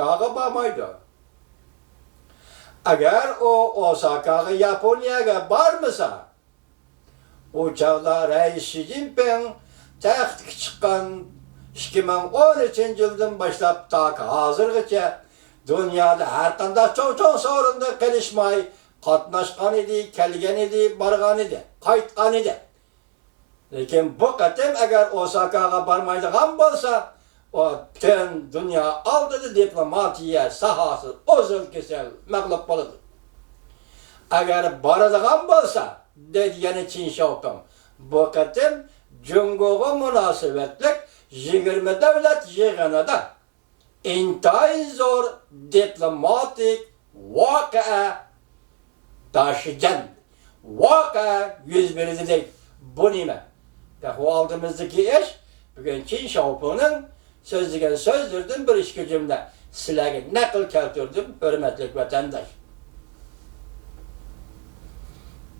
Osaka'ya barmaydı. Eğer o Osaka'ya Japonya'ya barmasa, o çağda Reis Xi Jinping taxtga chiqqan 2013 yıldan başlap ta hazırgacha dünyada har qanday cho'ng so'rinda qilishmay qatnashgan edi, kelgan edi, borgan edi, qaytgan edi. Lekin bu qatim agar Osaka'ga barmaydigan bo'lsa, o bütün dünya oldida diplomatiya sahasi o'zil kesal mag'lub bo'ladi. Agar boradigan bo'lsa, dedi yana Qin Xiaoping, bu qatim Jungo'ga munosabatlik 20 davlat yig'inida intayin zo'r diplomatik voqea taşıyan voqea yuz berdi deydi. Bu nima? Bu oldimizdagi ish bugun Qin Xiaopingning so'zlagan so'zlaridan bir ikki jumla sizlarga naql keltirdim, hurmatli vatandosh.